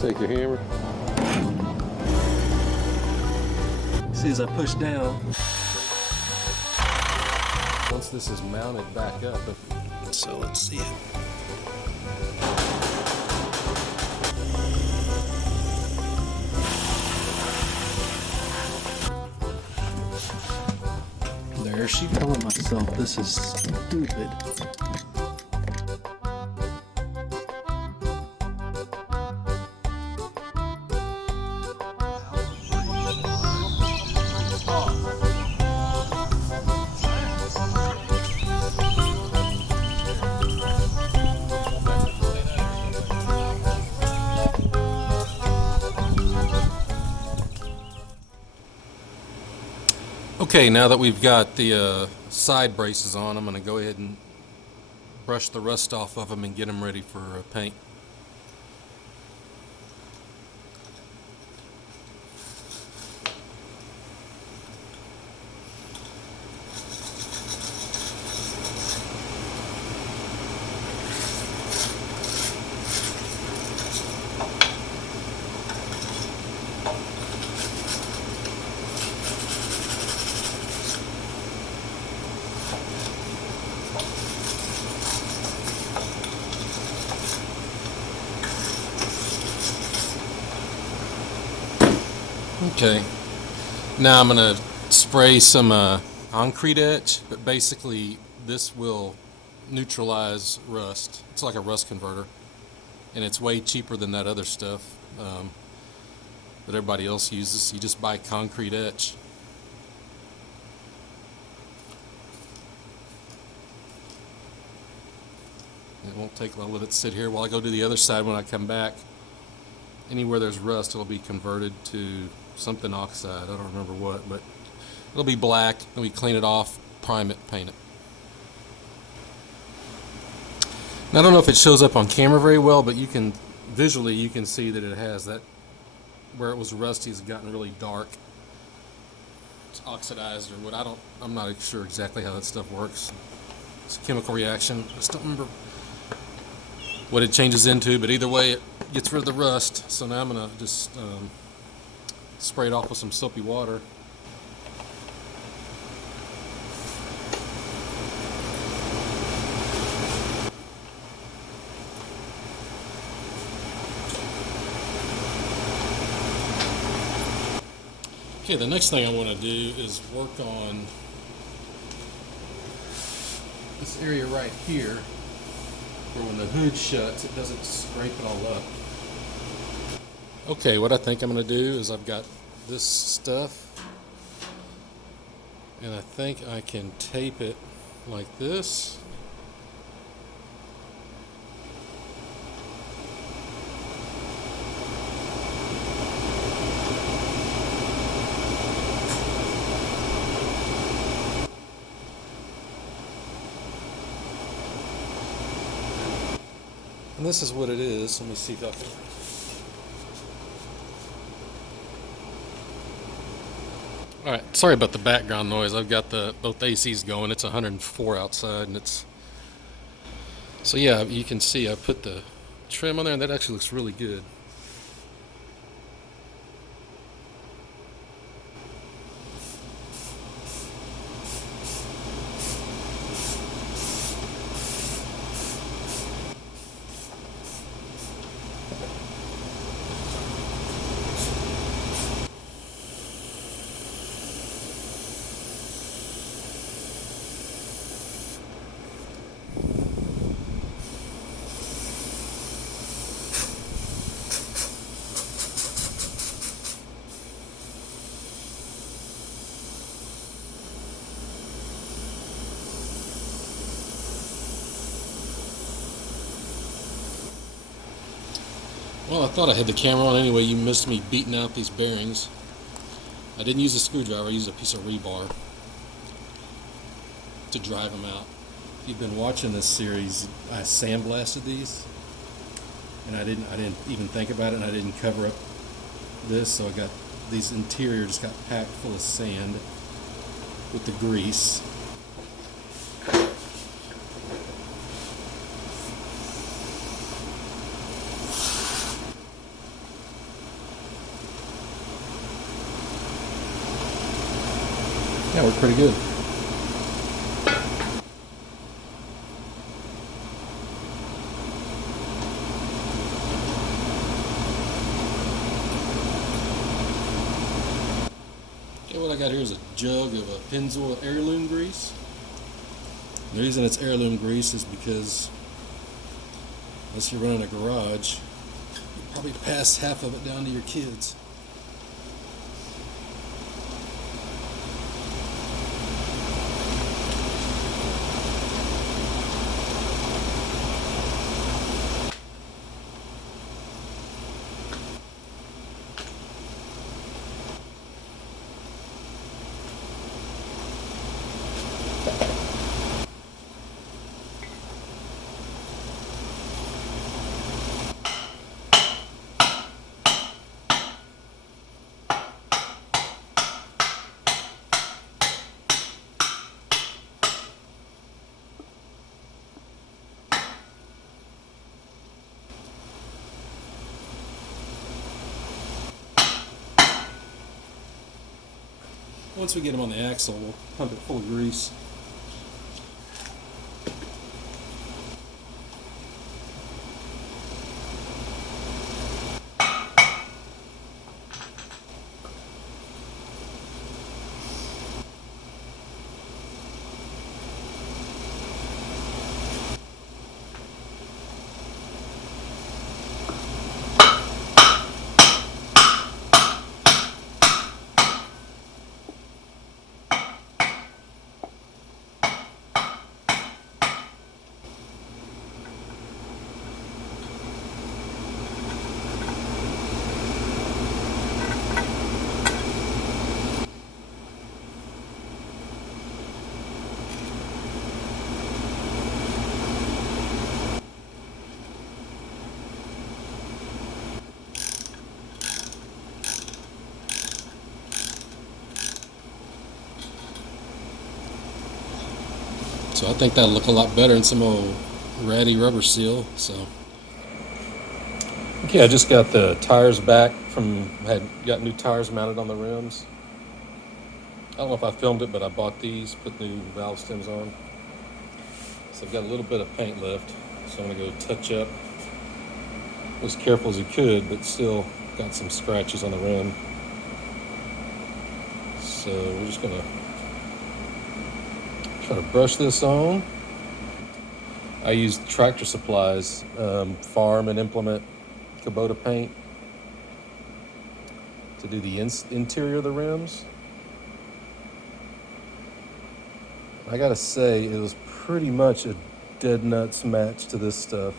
Take your hammer. See, as I push down. Once this is mounted back up, So let's see it. There she telling myself this is stupid. okay, now that we've got the side braces on, I'm going to go ahead and brush the rust off of them and get them ready for paint. Okay, now I'm going to spray some concrete etch, but basically this will neutralize rust. It's like a rust converter, and it's way cheaper than that other stuff that everybody else uses. You just buy concrete etch. It won't take long. Let it sit here while I go to the other side. When I come back, anywhere there's rust, it'll be converted to something oxide. I don't remember what, but it'll be black, and we clean it off, prime it, paint it. Now, I don't know if it shows up on camera very well, but you can visually you can see that it has that where it was rusty has gotten really dark. It's oxidized or what. I'm not sure exactly how that stuff works. It's a chemical reaction. I just don't remember what it changes into, but either way it gets rid of the rust. So now I'm gonna just spray it off with some soapy water. Okay, the next thing I want to do is work on this area right here, where when the hood shuts, it doesn't scrape it all up. Okay, what I think I'm going to do is I've got this stuff, and I think I can tape it like this. And this is what it is. Let me see if I can. Alright, sorry about the background noise. I've got both ACs going. It's 104 outside, and it's so yeah, you can see I put the trim on there, and that actually looks really good. Well, I thought I had the camera on anyway. You missed me beating out these bearings. I didn't use a screwdriver. I used a piece of rebar to drive them out. If you've been watching this series, I sandblasted these, and I didn't even think about it, and I didn't cover up this, so I got these interiors just got packed full of sand with the grease. That worked pretty good. Okay, what I got here is a jug of a Pennzoil heirloom grease. The reason it's heirloom grease is because unless you're running a garage, you probably pass half of it down to your kids. Once we get them on the axle, we'll pump it full of grease. So I think that'll look a lot better than some old ratty rubber seal. So, okay, I just got the tires back got new tires mounted on the rims. I don't know if I filmed it, but I bought these, put new valve stems on. So I've got a little bit of paint left, so I'm gonna go touch up as careful as you could, but still got some scratches on the rim. So we're just gonna try to brush this on. I use Tractor Supply's farm and implement Kubota paint to do the interior of the rims. I gotta say, it was pretty much a dead nuts match to this stuff.